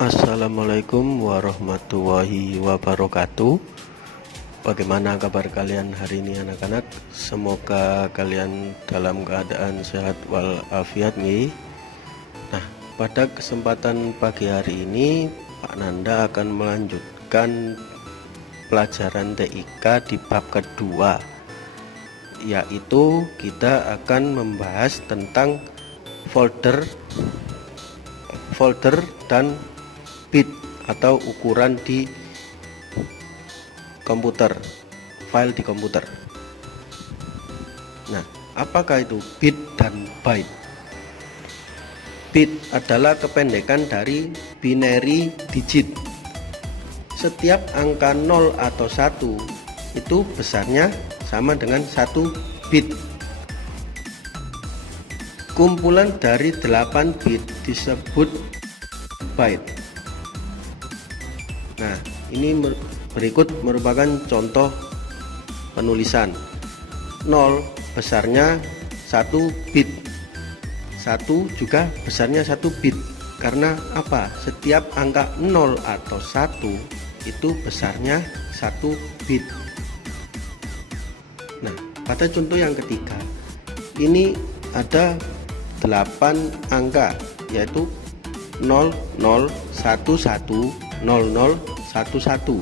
Assalamualaikum warahmatullahi wabarakatuh. Bagaimana kabar kalian hari ini anak-anak? Semoga kalian dalam keadaan sehat walafiat nih. Nah, pada kesempatan pagi hari ini Pak Nanda akan melanjutkan pelajaran TIK di bab kedua, yaitu kita akan membahas tentang folder dan bit atau ukuran di komputer, file di komputer. Nah, apakah itu bit dan byte? Bit adalah kependekan dari binary digit. Setiap angka 0 atau 1 itu besarnya sama dengan 1 bit. Kumpulan dari 8 bit disebut byte. Nah, ini berikut merupakan contoh penulisan. 0 besarnya 1 bit, 1 juga besarnya 1 bit. Karena apa? Setiap angka 0 atau 1 itu besarnya 1 bit. Nah, pada contoh yang ketiga, ini ada 8 angka, yaitu 0011 0011,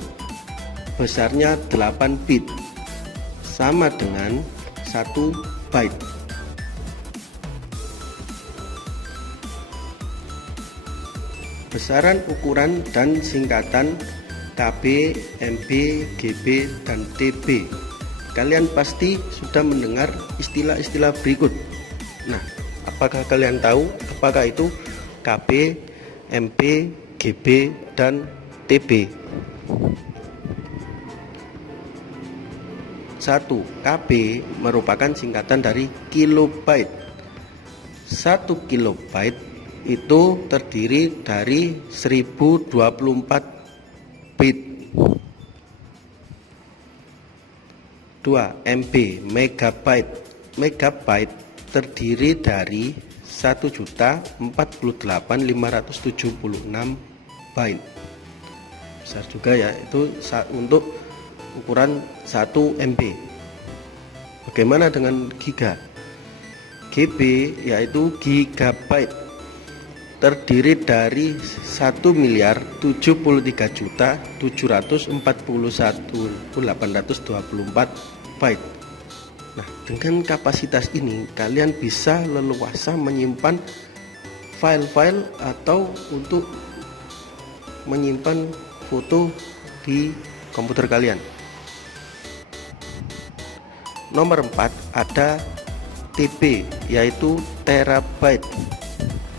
besarnya 8 bit, sama dengan 1 byte. Besaran ukuran dan singkatan KB, MB, GB, dan TB. Kalian pasti sudah mendengar istilah-istilah berikut. Nah, apakah kalian tahu apakah itu KB, MB, GB, dan TB? 1. KB merupakan singkatan dari kilobyte. 1 kilobyte itu terdiri dari 1024 bit. 2. MB, megabyte. Megabyte terdiri dari 1.048.576 byte. Besar juga ya, itu untuk ukuran 1 MB. Bagaimana dengan giga? GB yaitu gigabyte, terdiri dari 1.073.741.824 byte. Nah, dengan kapasitas ini kalian bisa leluasa menyimpan file-file atau untuk menyimpan foto di komputer kalian. Nomor 4 ada TB, yaitu terabyte.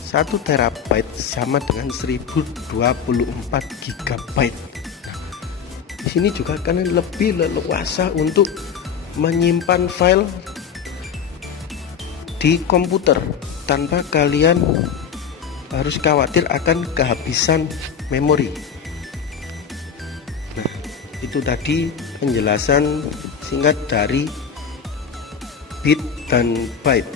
1 terabyte sama dengan 1024 gigabyte. Nah, di sini juga kalian lebih leluasa untuk menyimpan file di komputer tanpa kalian harus khawatir akan kehabisan memori. Nah, itu tadi penjelasan singkat dari bit dan byte.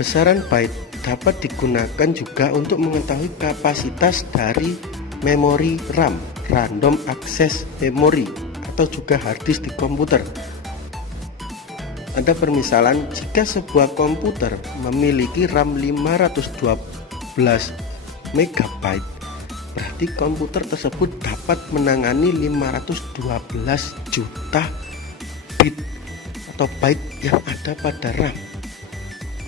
Besaran byte dapat digunakan juga untuk mengetahui kapasitas dari memori RAM, random access memory, atau juga harddisk di komputer. Ada permisalan, jika sebuah komputer memiliki RAM 512 MB, berarti komputer tersebut dapat menangani 512 juta bit atau byte yang ada pada RAM.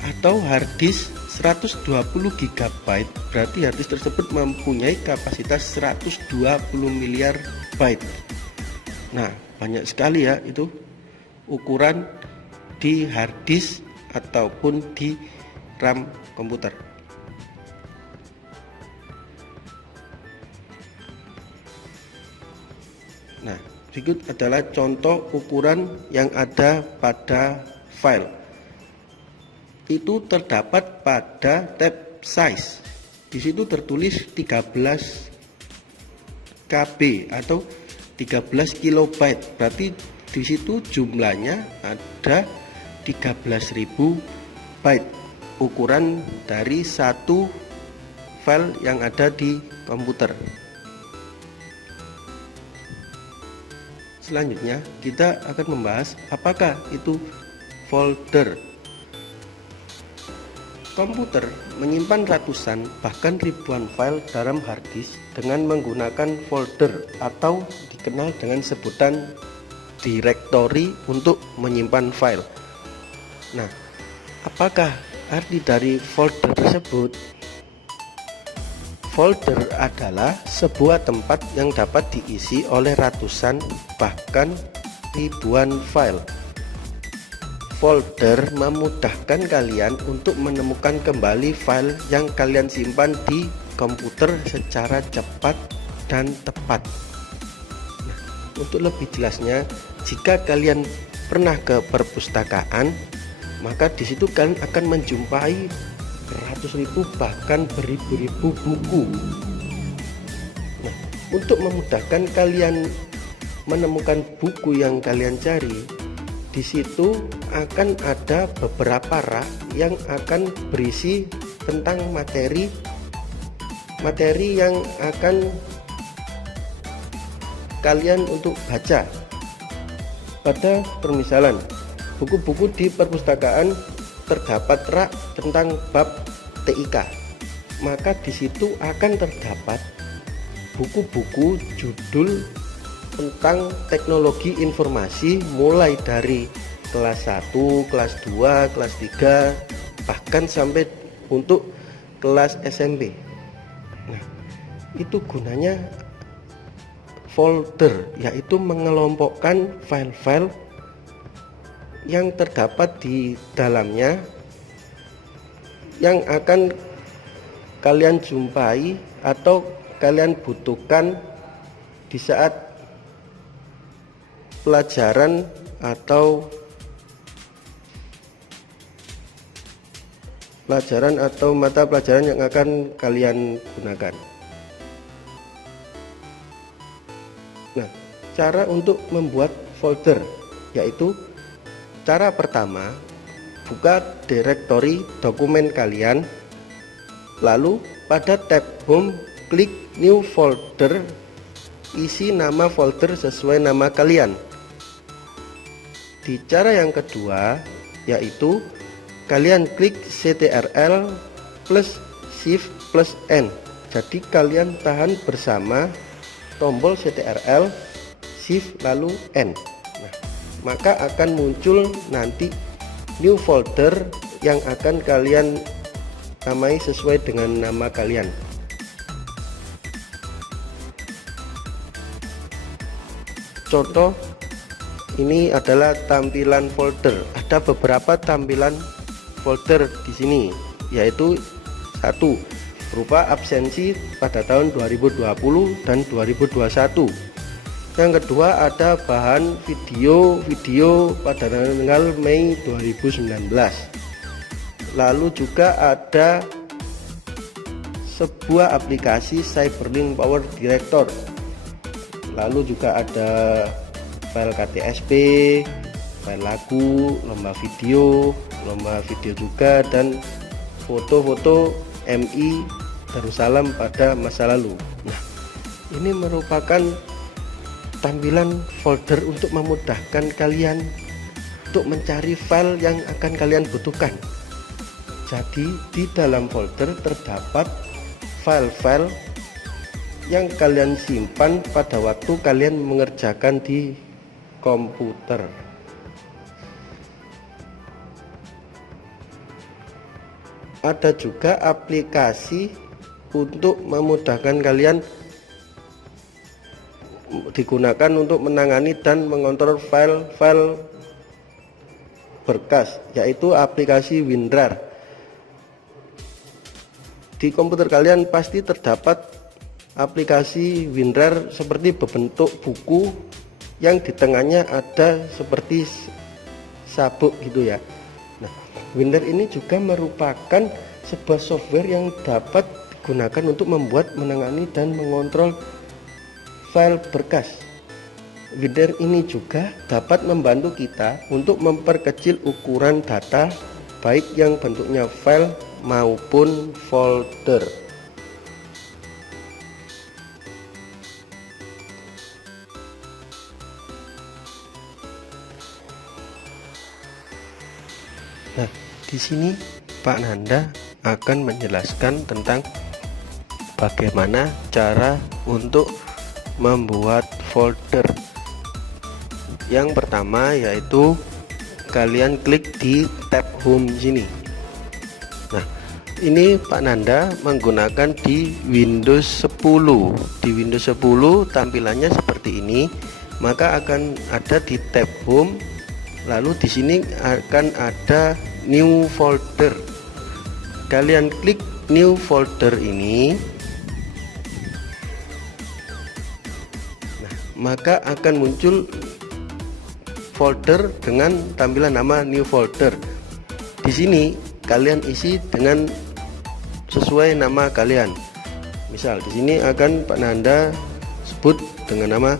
Atau harddisk 120 GB, berarti harddisk tersebut mempunyai kapasitas 120 miliar byte. Nah, banyak sekali ya itu ukuran di harddisk ataupun di RAM komputer. Nah, berikut adalah contoh ukuran yang ada pada file. Itu terdapat pada tab size. Di situ tertulis 13 KB atau 13 kilobyte. Berarti di situ jumlahnya ada 13.000 byte. Ukuran dari satu file yang ada di komputer. Selanjutnya kita akan membahas apakah itu folder. Komputer menyimpan ratusan bahkan ribuan file dalam harddisk dengan menggunakan folder atau dikenal dengan sebutan directory untuk menyimpan file. Nah, apakah arti dari folder tersebut? Folder adalah sebuah tempat yang dapat diisi oleh ratusan bahkan ribuan file. Folder memudahkan kalian untuk menemukan kembali file yang kalian simpan di komputer secara cepat dan tepat. Nah, untuk lebih jelasnya, jika kalian pernah ke perpustakaan, maka di situ kalian akan menjumpai beratus ribu bahkan beribu-ribu buku. Nah, untuk memudahkan kalian menemukan buku yang kalian cari, di situ akan ada beberapa rak yang akan berisi tentang materi yang akan kalian untuk baca. Pada permisalan, buku-buku di perpustakaan terdapat rak tentang bab TIK, maka di situ akan terdapat buku-buku judul tentang teknologi informasi mulai dari kelas 1, kelas 2, kelas 3, bahkan sampai untuk kelas SMP. Nah, itu gunanya folder, yaitu mengelompokkan file-file yang terdapat di dalamnya yang akan kalian jumpai atau kalian butuhkan di saat pelajaran atau mata pelajaran yang akan kalian gunakan. Nah, cara untuk membuat folder, yaitu cara pertama, buka directory dokumen kalian, lalu pada tab home klik new folder, isi nama folder sesuai nama kalian. Di cara yang kedua, yaitu kalian klik CTRL plus Shift plus N. Jadi kalian tahan bersama tombol CTRL, Shift lalu N. Nah, maka akan muncul nanti new folder yang akan kalian namai sesuai dengan nama kalian. Contoh, ini adalah tampilan folder. Ada beberapa tampilan folder di sini, yaitu 1. berupa absensi pada tahun 2020 dan 2021. Yang kedua ada bahan video pada tanggal Mei 2019. Lalu juga ada sebuah aplikasi Cyberlink Power Director. Lalu juga ada file KTSP, file lagu, lomba video juga, dan foto-foto MI Darussalam pada masa lalu. Nah, ini merupakan tampilan folder untuk memudahkan kalian untuk mencari file yang akan kalian butuhkan. Jadi di dalam folder terdapat file-file yang kalian simpan pada waktu kalian mengerjakan di komputer. Ada juga aplikasi untuk memudahkan kalian digunakan untuk menangani dan mengontrol file-file berkas, yaitu aplikasi WinRAR. Di komputer kalian pasti terdapat aplikasi WinRAR seperti berbentuk buku yang di tengahnya ada seperti sabuk gitu ya. Nah, WinRAR ini juga merupakan sebuah software yang dapat digunakan untuk membuat, menangani dan mengontrol file berkas. WinRAR ini juga dapat membantu kita untuk memperkecil ukuran data, baik yang bentuknya file maupun folder. Nah, di sini Pak Nanda akan menjelaskan tentang bagaimana cara untuk membuat folder. Yang pertama yaitu kalian klik di tab home sini. Nah, ini Pak Nanda menggunakan di Windows 10. Di Windows 10 tampilannya seperti ini, maka akan ada di tab home. Lalu di sini akan ada new folder. Kalian klik new folder ini. Nah, maka akan muncul folder dengan tampilan nama new folder. Di sini kalian isi dengan sesuai nama kalian. Misal di sini akan Pak Nanda sebut dengan nama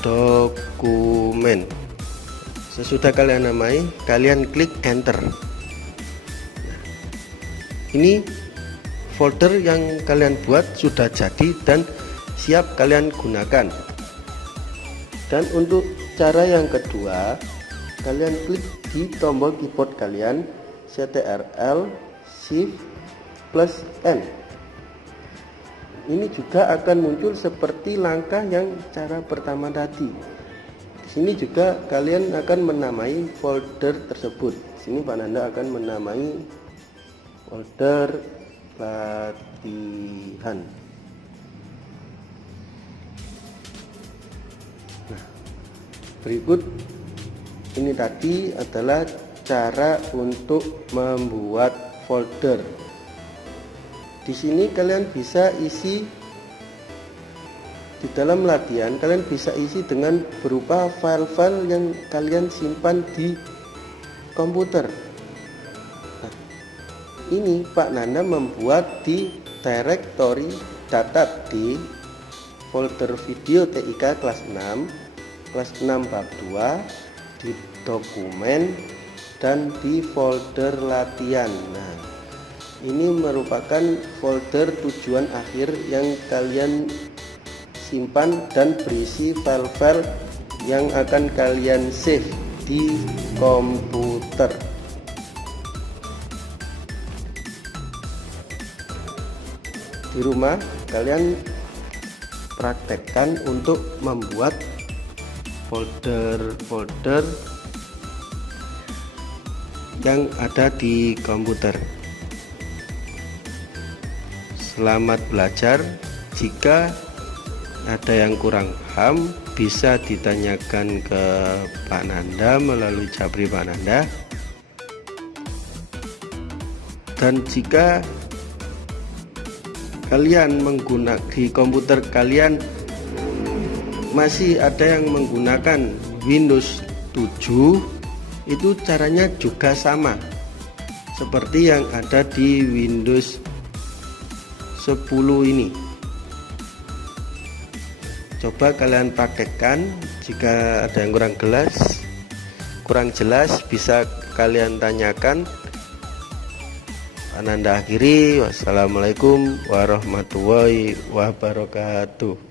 dokumen. Sesudah kalian namai, kalian klik enter. Nah, ini folder yang kalian buat sudah jadi dan siap kalian gunakan. Dan untuk cara yang kedua, kalian klik di tombol keyboard kalian Ctrl Shift plus N. Ini juga akan muncul seperti langkah yang cara pertama tadi. Di sini juga kalian akan menamai folder tersebut. Di sini Pak Nanda akan menamai folder latihan. Nah, berikut ini tadi adalah cara untuk membuat folder. Di sini kalian bisa isi di dalam latihan, kalian bisa isi dengan berupa file-file yang kalian simpan di komputer. Nah, ini Pak Nanda membuat di directory data di folder video TIK kelas 6 bab 2, di dokumen, dan di folder latihan. Nah, ini merupakan folder tujuan akhir yang kalian simpan dan berisi file-file yang akan kalian save di komputer. Di rumah kalian praktekkan untuk membuat folder-folder yang ada di komputer. Selamat belajar. Jika ada yang kurang paham, bisa ditanyakan ke Pak Nanda melalui Japri Pak Nanda. Dan jika kalian menggunakan di komputer kalian masih ada yang menggunakan Windows 7, itu caranya juga sama seperti yang ada di Windows 10 ini. Coba kalian praktekkan. Jika ada yang kurang jelas bisa kalian tanyakan. Ananda akhiri. Wassalamualaikum warahmatullahi wabarakatuh.